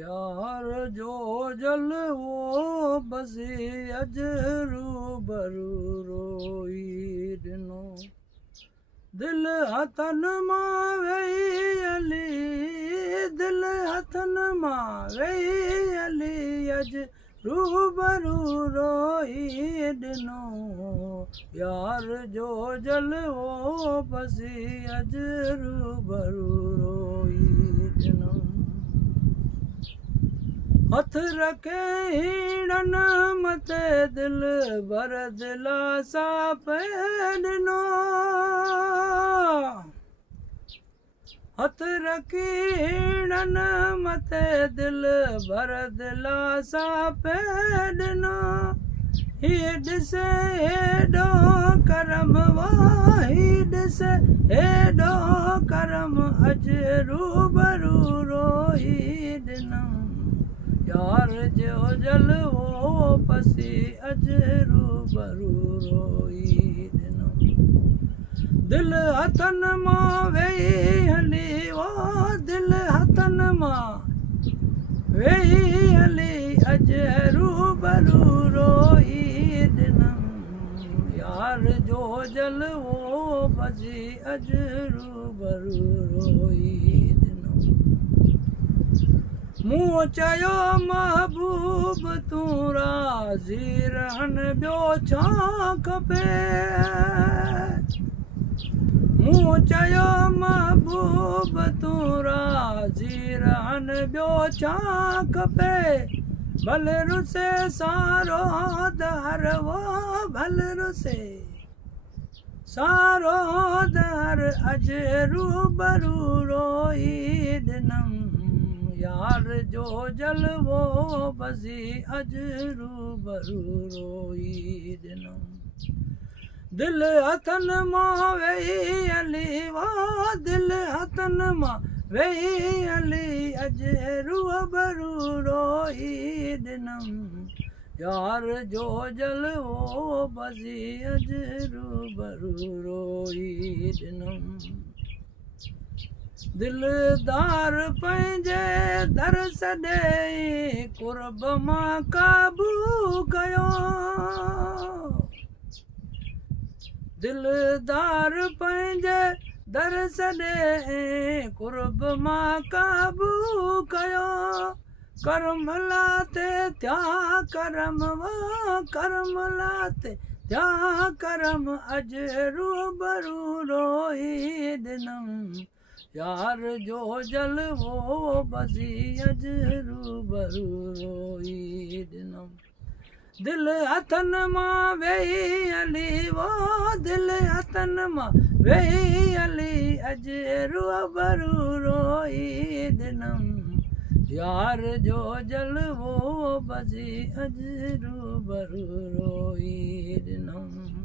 यार जो जल वो बसी अज रूबरू रोई ॾिनो दिल हथन मां वेही हली दिल हथन मां वेही हली अज रूबरू रोई ॾिनो यार जो जल वो बसी अज रूबरू रोई ॾिनो हथ रखे हीड़न मथे दिल भर दिलासा पे ॾिनो हथ रखी हीड़न मथे दिल भर दिलासा पे ॾिनो ही ॾिसे हेॾो करम ही ॾिसे हेॾो करम अज रूबरू रोई ॾिनम यार जो जल वो बसी अज रूबरू रोई ॾिनो दिल हथन मां वेही हली वो दिल हथन मां वेही हली अज रूबरू रोई ॾिनम यार जो जल वो बसी अज रूबरू रोई मूं चयो महबूब तूं राज़ी रहन ॿियो छा खपे मूं चयो महबूब तूं राज़ी रहन ॿियो छा खपे भले रुसे सारो दर वो भले रुसे सारो दर अज रूबरू रोई ॾिनम यार जो जल वो बसी अज रूबरू रोई ॾिनो दिल हथन मां वेही हली वो दिल हथन मां वेही हली अज रूबरू रोई ॾिनम यार जो जल वो बसी अज रूबरू रोई ॾिनम दिलदार पंहिंजे दर सॾे कुर्ब मां काबू कयो दिलदार पंहिंजे दर सॾे कुर्ब मां काबू कयो करम लाते थिया करम वो करम लाते थिया करम अज रूबरू रोई ॾिनम यार जो जल वो बसी अज रूबरू रोई ॾिनम दिल हथन मां वेही हली वो दिल हथन मां वेही हली अज रूबरू रोई ॾिनम यार जो जल वो बसी अज रूबरू रोई ॾिनम